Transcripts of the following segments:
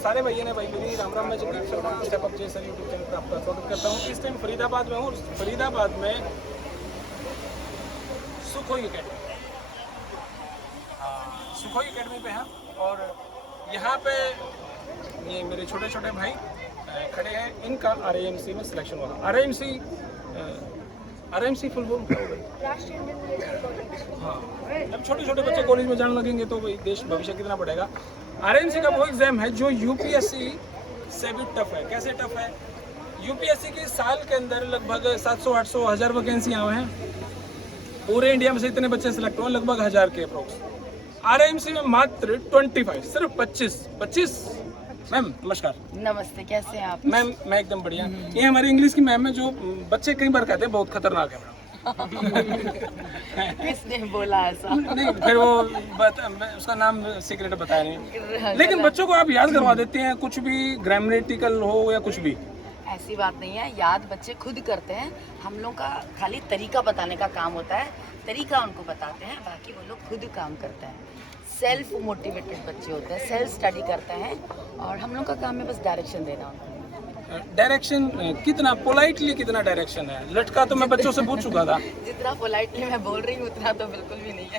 सारे भैया ने भाई मेरी राम राम। मैं जगदीप शर्मा स्टेप अप जैसा यूट्यूब चैनल पर आपका स्वागत करता हूँ। इस टाइम फरीदाबाद में हूँ। फरीदाबाद में सुखोई अकेडमी, सुखोई अकेडमी पे हैं और यहाँ पे ये मेरे छोटे छोटे भाई खड़े हैं। इनका RAMC में सिलेक्शन हुआ। RAMC फुल फॉर्म क्या होगा? हाँ, अब छोटे छोटे बच्चे कॉलेज में जाने लगेंगे तो भाई देश भविष्य कितना बढ़ेगा। RAMC का वो एग्जाम है जो UPSC से भी टफ है। कैसे टफ है? UPSC की साल के अंदर लगभग 700, 800, 1000 वैकेंसियाँ हैं। पूरे इंडिया में से इतने बच्चे सिलेक्ट हुए लगभग 1000 के अप्रोक्स। RAMC में मात्र 25, सिर्फ 25। मैम नमस्कार। नमस्ते, कैसे हैं आप? मैम मैं एकदम बढ़िया। ये हमारी इंग्लिश की मैम है जो बच्चे कई बार कहते हैं बहुत खतरनाक है मैम। किसने बोला ऐसा? नहीं, फिर वो उसका नाम सीक्रेट बताया नहीं, लेकिन बच्चों को आप याद करवा देते हैं कुछ भी, ग्रामेटिकल हो या कुछ भी। ऐसी बात नहीं है, याद बच्चे खुद करते हैं। हम लोग का खाली तरीका बताने का काम होता है, तरीका उनको बताते हैं, बाकी वो लोग खुद काम करते हैं। सेल्फ मोटिवेटेड बच्चे होते हैं, सेल्फ स्टडी करते हैं और हम लोग का काम है बस डायरेक्शन देना उनको। डायरेक्शन कितना पोलाइटली, कितना डायरेक्शन है? लटका तो मैं बच्चों से पूछ चुका था। जितना पोलाइटली मैं बोल रही हूँ उतना तो बिल्कुल भी नहीं है।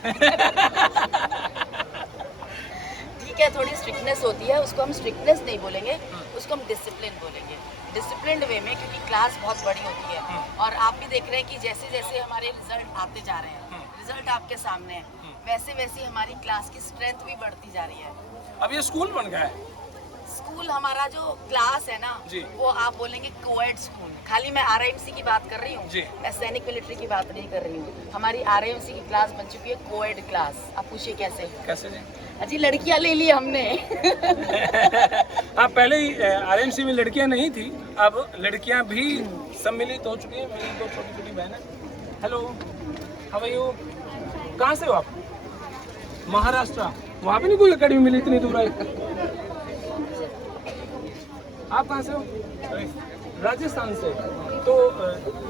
ठीक है, थोड़ी स्ट्रिक्टनेस होती है, उसको हम स्ट्रिक्टनेस नहीं बोलेंगे, उसको हम डिसिप्लिन बोलेंगे। डिसिप्लिन वे में, क्योंकि क्लास बहुत बड़ी होती है और आप भी देख रहे हैं कि जैसे जैसे हमारे रिजल्ट आते जा रहे हैं, रिजल्ट आपके सामने है, वैसे वैसे हमारी क्लास की स्ट्रेंथ भी बढ़ती जा रही है। अब ये स्कूल बन गया है। स्कूल, हमारा जो क्लास है ना वो आप बोलेंगे कोएड स्कूल। खाली मैं RAMC की बात कर रही हूँ, मैं सैनिक मिलिट्री की बात नहीं कर रही हूँ। हमारी RAMC की क्लास बन चुकी है कोएड क्लास। आप पूछिए कैसे? कैसे जी? अजी लड़कियां ले ली हमने। आप पहले ही RAMC में लड़कियां नहीं थी, अब लड़कियां भी सम्मिलित हो चुकी हैं। मेरी दो छोटी छोटी बहन है। Hello, how are you? कहाँ से हो आप? महाराष्ट्र। वहाँ पे नहीं कोई अकेडमी मिली इतनी दूर आई? आप कहाँ से हो? राजस्थान से। तो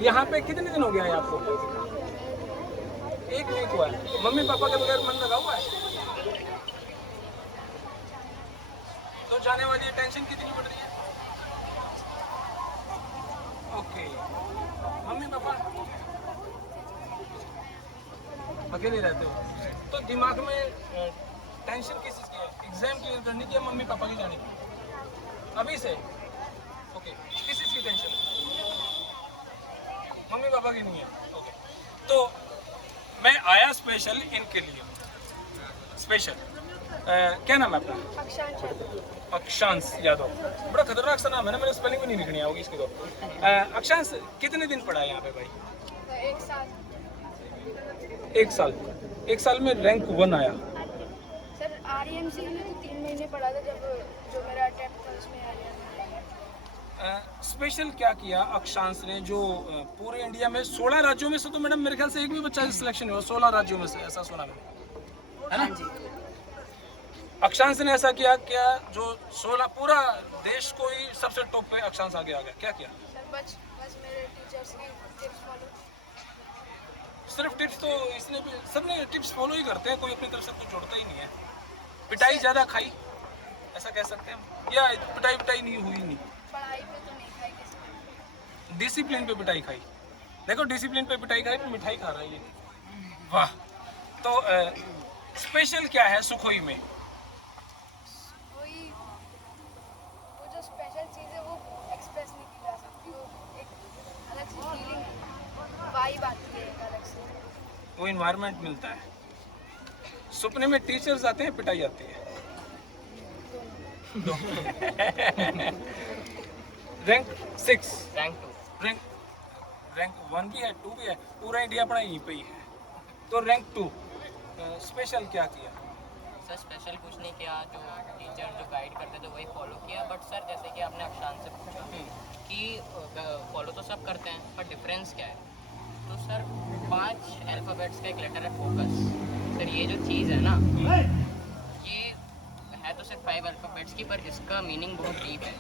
यहाँ पे कितने दिन हो गया है आपको? 1 वीक हुआ है। मम्मी पापा के बगैर मन लगा हुआ है? तो जाने वाली है, टेंशन कितनी बढ़ रही है? ओके, मम्मी पापा अकेले रहते हो तो दिमाग में टेंशन किस चीज़ की है? एग्जाम क्लियर करने की या मम्मी पापा की जाने की? अभी से ओके, किस चीज़ की टेंशन? मम्मी पापा की नहीं है। ओके, तो मैं आया स्पेशल इनके लिए। स्पेशल क्या नाम है अपना? अक्षांश यादव। बड़ा खतरनाक सा नाम है ना, मेरे स्पेलिंग भी नहीं लिखनी होगी इसकी। तो अक्षांश कितने दिन पढ़ा है यहाँ पे भाई? 1 साल। 1 साल में रैंक 1 आया। सर RAMC में तो 3 महीने पढ़ा था, जब जो मेरा अटेम्प्ट था उसमें आ गया। स्पेशल क्या किया अक्षांश ने जो पूरे इंडिया में 16 राज्यों में से, तो मैडम मेरे ख्याल से एक भी बच्चा सिलेक्शन हुआ 16 राज्यों में से, ऐसा सुना मैंने, है ना? अक्षांश ने ऐसा किया क्या जो 16 पूरा देश को ही सबसे टॉप पे अक्षांश आगे आ गया? क्या किया? सर बस मेरे टीचर्स की टिप्स फॉलो। सिर्फ टिप्स? तो इसने भी, सबने टिप्स फॉलो ही करते हैं, कोई अपनी तरफ से कुछ जोड़ता ही नहीं है। पिटाई ज्यादा खाई, ऐसा कह सकते हैं, या पिटाई नहीं हुई? नहीं, पढ़ाई पे तो नहीं खाई किसी। डिसिप्लिन पे पिटाई खाई। देखो, डिसिप्लिन पे पिटाई खाई, मिठाई खा रहा है ये। वाह। तो स्पेशल क्या है सुखोई में? वही, वो जो स्पेशल चीज़ है वो एक्सप्रेस नहीं की जा सकती। वो एक अलग सी फीलिंग, वाइब आती है एक अलग से। वो इन्वायरमेंट मिलता है। सपने में टीचर्स आते हैं, पिटाई आती है। रैंक 6, रैंक 1 भी है, 2 भी है, पूरा इंडिया अपना यहीं पे ही है। तो रैंक 2 स्पेशल क्या किया? सर स्पेशल कुछ नहीं किया, जो टीचर जो गाइड करते थे वही फॉलो किया। बट सर जैसे कि आपने अक्षांश से पूछा कि फॉलो तो सब करते हैं पर डिफरेंस क्या है, तो सर 5 अल्फ़ाबेट्स का एक लेटर है फोकस। सर ये जो चीज़ है ना, ये है तो सिर्फ 5 अल्फ़ाबेट्स की, पर इसका मीनिंग बहुत डीप है।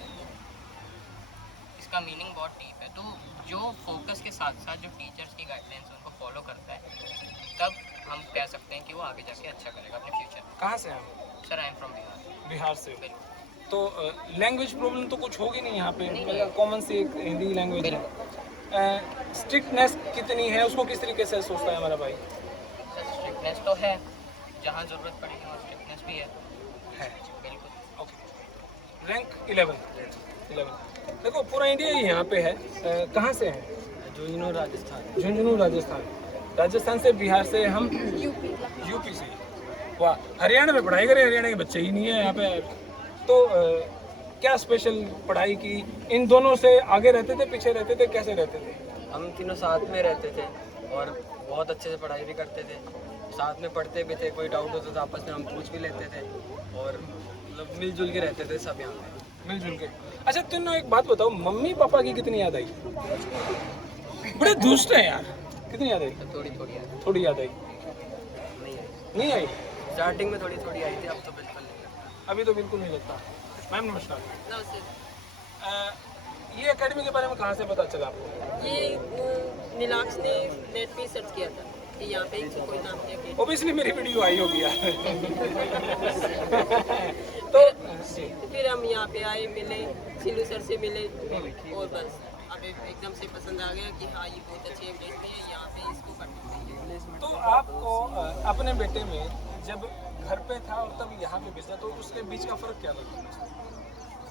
इसका मीनिंग बहुत डीप है। तो जो फोकस के साथ साथ जो टीचर्स की गाइडलाइंस उनको फॉलो करता है, तब हम कह सकते हैं कि वो आगे जाके अच्छा करेगा अपने फ्यूचर में। कहाँ से हैं आप? Sir I am from Bihar. Bihar से। तो लैंग्वेज प्रॉब्लम तो कुछ होगी नहीं यहाँ पे, कॉमन सी एक हिंदी लैंग्वेज है। स्ट्रिक्टनेस कितनी है उसको किस तरीके से सोचता है हमारा भाई? स्ट्रिक्टनेस तो है, जहाँ ज़रूरत पड़ेगी वहाँ स्ट्रिक्टनेस भी है। बिल्कुल। Okay, rank 11। देखो पूरा इंडिया ही यहाँ पे है। कहाँ से है? झुंझुनू राजस्थान। झुंझुनू राजस्थान। राजस्थान से, बिहार से, हम यूपी से। वाह, हरियाणा में पढ़ाई करें, हरियाणा के बच्चे ही नहीं है यहाँ पे। तो क्या स्पेशल पढ़ाई की? इन दोनों से आगे रहते थे, पीछे रहते थे, कैसे रहते थे? हम तीनों साथ में रहते थे और बहुत अच्छे से पढ़ाई भी करते थे, साथ में पढ़ते भी थे। कोई डाउट होता था आपस में हम पूछ भी लेते थे और मतलब मिलजुल के रहते थे सब यहाँ पे, मिलजुल के। अच्छा तीनों एक बात बताओ, मम्मी पापा की कितनी याद आई? बड़े दुष्ट हैं यार। कितनी याद आई? थोड़ी याद आई? नहीं आई? स्टार्टिंग में थोड़ी थोड़ी आई थी, अब तो बिल्कुल नहीं। अभी तो बिल्कुल नहीं लगता। मैम नमस्कार। ये एकेडमी के बारे में कहाँ से पता चला आपको? ये नीलाक्ष ने नेट पे सर्च किया था कि यहाँ पे एक कोई नाम की अकेडमी। ओबियसली मेरी वीडियो आई होगी यार। तो फिर हम यहाँ पे आए, मिले, सिल्लू सर से मिले और बस अब एकदम से पसंद आ गया कि हाँ ये बहुत अच्छी एकेडमी है, यहाँ पे इसको करना चाहिए। तो आपको अपने बेटे में जब घर पे था और तब यहाँ पे भेजा, तो उसके बीच का फर्क क्या लगता?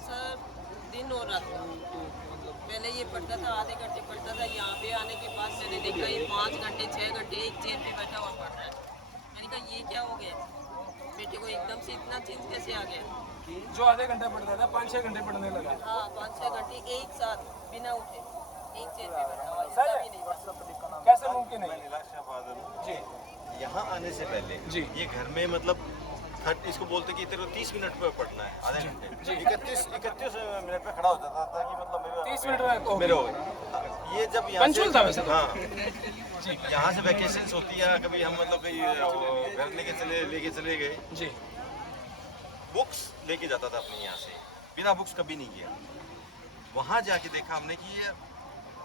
सर दिन और रात पहले ये पढ़ता था, आधे घंटे पढ़ता था, यहाँ पे आने के बाद मैंने देखा ये 5 घंटे 6 घंटे एक चेयर पे बैठा हुआ पढ़ रहा है। मैंने कहा ये क्या हो गया, बेटे को एकदम से इतना चेंज कैसे आ गया? जो आधे घंटा पढ़ता था 5-6 घंटे पढ़ने लगा। हाँ 5-6 घंटे एक साथ बिना उठे एक चेयर पे बैठा हुआ, इतना भी नहीं। कैसे मुमकिन है? जी यहाँ आने से पहले जी ये घर में मतलब इसको बोलते कि तेरे को 30 मिनट पे पढ़ना है, आधे घंटे 31 मिनट पे खड़ा हो जाता था कि मतलब मेरे 30 मिनट में मेरे हो गए। ये जब यहाँ पंचुअल था वैसे तो। हाँ यहाँ से वैकेशंस होती है, कभी हम मतलब कहीं घर लेके चले गए जी, बुक्स लेके जाता था अपने यहाँ से, बिना बुक्स कभी नहीं किया। वहाँ जाके देखा हमने कि ये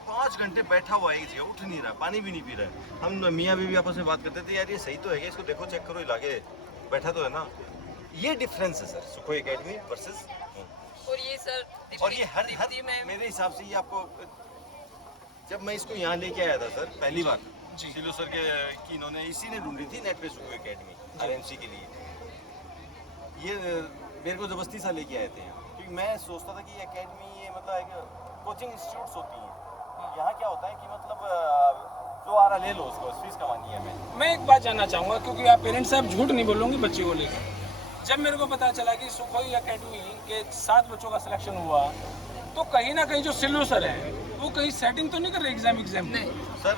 5 घंटे बैठा हुआ है एक जगह, उठ नहीं रहा, पानी भी नहीं पी रहा है। हम मियाँ बीवी आपस में बात करते थे, यार ये सही तो है क्या, इसको देखो चेक करो, इलाके बैठा तो है ना। ये डिफरेंस है सर सुखोई एकेडमी वर्सेस। और ये सर और ये हर मेरे हिसाब से ये आपको, जब मैं इसको यहाँ लेके आया था सर पहली बार, सिलो सर के की इन्होंने इसी ने ढूंढी थी नेट पे सुखोई एकेडमी RMC के लिए। ये मेरे को जबरदस्ती सा लेके आए थे क्योंकि मैं सोचता था कि एकेडमी ये मतलब एक कोचिंग इंस्टीट्यूट्स होती हैं। यहाँ क्या होता है कि मतलब जो आ रहा ले लो, उसको फीस कमानी है। मैं एक बात जानना चाहूँगा, क्योंकि आप पेरेंट्स साहब झूठ नहीं बोलोगे बच्चे को लेकर। जब मेरे को पता चला कि सुखोई एकेडमी के 7 बच्चों का सिलेक्शन हुआ, तो कहीं ना कहीं जो सिल्लू सर है वो कहीं सेटिंग तो नहीं कर रहे एग्जाम नहीं सर,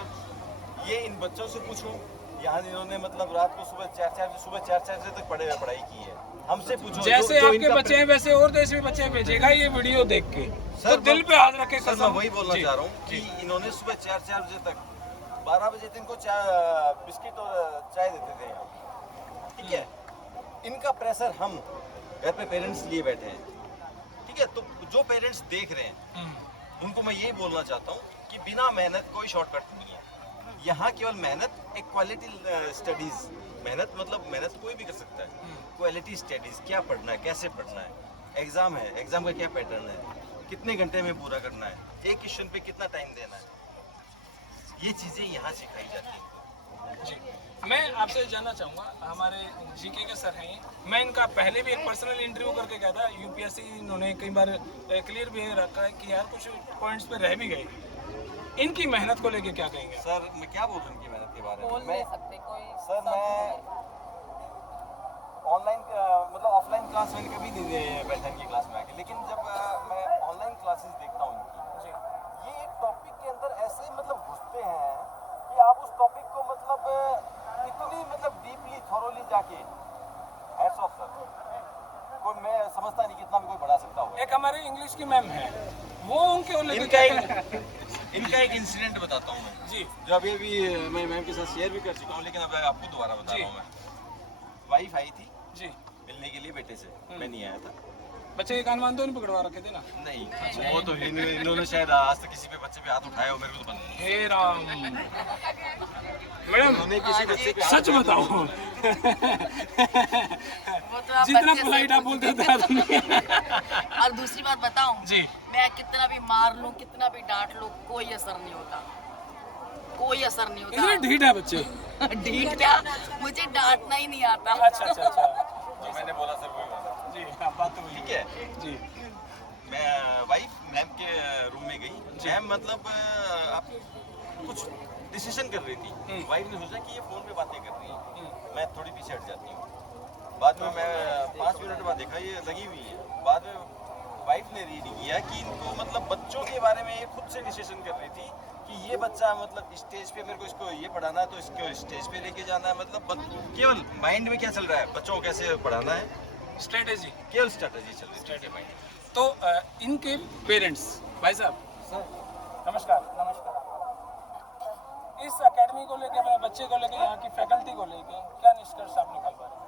ये इन बच्चों से पूछो, यहाँ इन्होंने मतलब रात को सुबह 4 बजे तक पढ़ाई की है। हमसे पूछो जैसे आपके बच्चे हैं वैसे और देश में बच्चे भेजेगा ये वीडियो देख के, तो दिल पे हाथ रखे। सर मैं वही बोलना चाह रहा हूँ कि इन्होंने सुबह 4 बजे तक 12 बजे दिन को बिस्किट और चाय देते थे यहाँ, ठीक है। इनका प्रेशर हम घर पे पेरेंट्स लिए बैठे हैं, ठीक है। तो जो पेरेंट्स देख रहे हैं उनको मैं यही बोलना चाहता हूँ कि बिना मेहनत कोई शॉर्टकट नहीं है। यहाँ केवल मेहनत, एक क्वालिटी स्टडीज, मेहनत कोई भी कर सकता है। क्वालिटी स्टडीज, क्या पढ़ना है, कैसे पढ़ना है, एग्जाम है, एग्जाम का क्या पैटर्न है, कितने घंटे में पूरा करना है, एक क्वेश्चन पे कितना टाइम देना है, ये चीजें यहाँ सिखाई जाती हैं। जी, मैं आपसे जानना चाहूँगा, हमारे जीके के सर हैं, मैं इनका पहले भी एक पर्सनल इंटरव्यू करके गया था, यूपीएससी इन्होंने कई बार क्लियर भी रखा है कि यार कुछ पॉइंट्स पे रह भी गए। इनकी मेहनत को लेके क्या कहेंगे? सर मैं क्या बोलूँ इनकी मेहनत के बारे में? बोल नहीं सकते कोई। सर मैं ऑनलाइन मतलब ऑफलाइन क्लास मैंने कभी नहीं बैठा इनकी क्लास में आके, लेकिन जब मैं ऑनलाइन क्लासेस देखता हूँ इनकी, ये एक टॉपिक के अंदर ऐसे मतलब घुसते हैं कि आप उस टॉपिक को मतलब इतनी मतलब डीपली थॉरोली जाके, हैट्स ऑफ सर। कोई मैं समझता नहीं कितना भी कोई बढ़ा सकता होगा। एक हमारे इंग्लिश की मैम है, वो उनके इनका एक इंसिडेंट बताता हूँ मैं जी, जो अभी मैं मैम के साथ शेयर भी कर चुका हूँ, लेकिन अब आपको दोबारा बता रहा हूँ मैं। वाइफ आई थी जी मिलने के लिए बेटे से, मैं नहीं आया था। बच्चे के कान वान तो नहीं पकड़वा रखे थे ना? नहीं, वो तो इन्होंने शायद आज तक किसी पे बच्चे पे हाथ उठाया हो, मेरे को तो पता नहीं। हे राम मैडम, उन्होंने किसी बच्चे पे सच बताओ, वो तो आप जितना बच्चे से पोलाइट आप बोलते थे और दूसरी बात बताऊं, जी मैं कितना भी मार लूं, कितना भी डांट लूं, कोई असर नहीं होता, कोई असर नहीं इतने होता। ढीठ है बच्चे। ढीठ क्या, मुझे डांटना ही नहीं आता। अच्छा अच्छा अच्छा जो मैंने बोला सर वही बोला। जी हाँ बात तो ठीक है। जी मैं वाइफ मैम के रूम में गई। मैम मतलब आप कुछ डिसीजन कर रही थी। वाइफ ने सोचा कि ये फोन पे बातें कर रही है, मैं थोड़ी पीछे हट जाती हूँ। बाद में मैं 5 मिनट बाद देखा ये लगी हुई है। बाद में वाइफ ने रीड किया कि इनको मतलब बच्चों के बारे में ये खुद से डिसीजन कर रही थी कि ये बच्चा मतलब स्टेज पे मेरे को इसको ये पढ़ाना है तो इसको स्टेज पे लेके जाना है। मतलब केवल माइंड में क्या चल रहा है, बच्चों को कैसे पढ़ाना है, स्ट्रेटेजी। केवल स्ट्रेटजी चल रही है माइंड। तो इनके पेरेंट्स भाई साहब नमस्कार। नमस्कार। इस एकेडमी को लेके, अपने बच्चे को लेके, यहाँ की फैकल्टी को लेके क्या निष्कर्ष आप निकाल पा रहे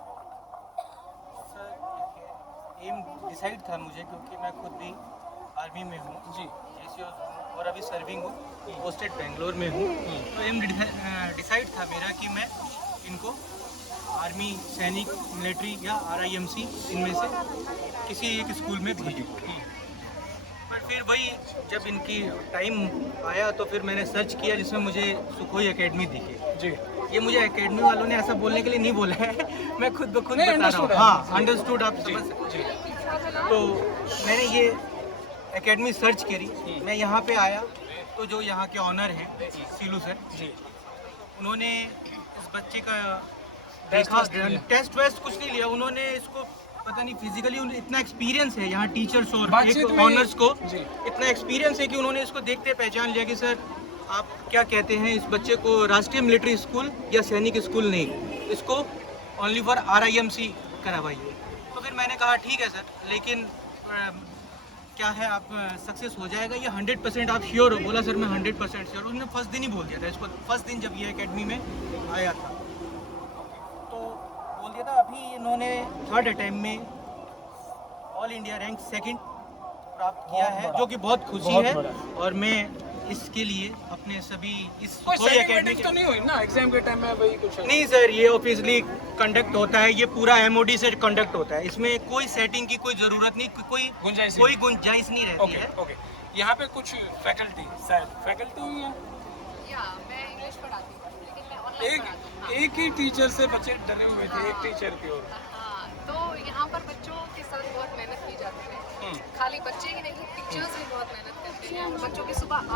एम डिसाइड था मुझे, क्योंकि मैं खुद भी आर्मी में हूँ हैं? जी और अभी सर्विंग हूँ, पोस्टेड बेंगलोर में हूँ। तो एम डिसाइड था मेरा कि मैं इनको आर्मी, सैनिक, मिलिट्री या RIMC इनमें से किसी एक स्कूल में भेजूँ। पर फिर वही जब इनकी टाइम आया तो फिर मैंने सर्च किया, जिसमें मुझे सुखोई एकेडमी दिखे। जी ये मुझे एकेडमी वालों ने ऐसा बोलने के लिए नहीं बोला है, मैं खुद ब खुद नहीं, बता रहा हूँ। understood है। हाँ, अंडरस्टूड, आप जी समझ सकते जी हैं। तो मैंने ये एकेडमी सर्च करी, मैं यहाँ पे आया तो जो यहाँ के ऑनर हैं सीलू सर जी उन्होंने इस बच्चे का टेस्ट देखा, वेस्ट लिया। टेस्ट वेस्ट कुछ नहीं लिया उन्होंने, इसको पता नहीं फिजिकली इतना एक्सपीरियंस है यहाँ टीचर्स और बातचीत में- ऑनर्स को जी। इतना एक्सपीरियंस है कि उन्होंने इसको देखते पहचान लिया कि सर आप क्या कहते हैं, इस बच्चे को राष्ट्रीय मिलिट्री स्कूल या सैनिक स्कूल नहीं, इसको ओनली फॉर RIMC करवाइए। तो फिर मैंने कहा ठीक है सर, लेकिन क्या है, आप सक्सेस हो जाएगा ये 100% आप श्योर हो? बोला सर मैं 100% श्योर। उन्होंने फर्स्ट दिन ही बोल दिया था इसको, फर्स्ट दिन जब ये एकेडमी में आया था तो बोल दिया था। अभी इन्होंने 3rd अटैम्प्ट में ऑल इंडिया रैंक 2nd प्राप्त किया है, जो कि बहुत खुशी बहुत है। बड़ा। और मैं इसके लिए अपने सभी इस कोई सुखोई सेटिंग एकेडमी वेटिंग तो नहीं हुई ना एग्जाम के टाइम में? वही कुछ नहीं सर, ये ऑफिशियली कंडक्ट होता है, ये पूरा MOD से कंडक्ट होता है, इसमें कोई सेटिंग की कोई ज़रूरत नहीं, कोई गुंजाइश कोई गुंजाइश नहीं रहती ओके है। ओके। यहाँ पे कुछ फैकल्टी फैकल्टी हुई है? या मैं इंग्लिश पढ़ाती हूँ, लेकिन मैं ऑनलाइन पढ़ाती हूँ। एक ही टीचर से बच्चे डरे हुए थे, एक टीचर की ओर। हाँ, तो यहाँ पर बच्चों के साथ बहुत मेहनत की जाती है। खाली बच्चे ही नहीं, टीचर्स भी बहुत मेहनत करते हैं। बच्चों की सुबह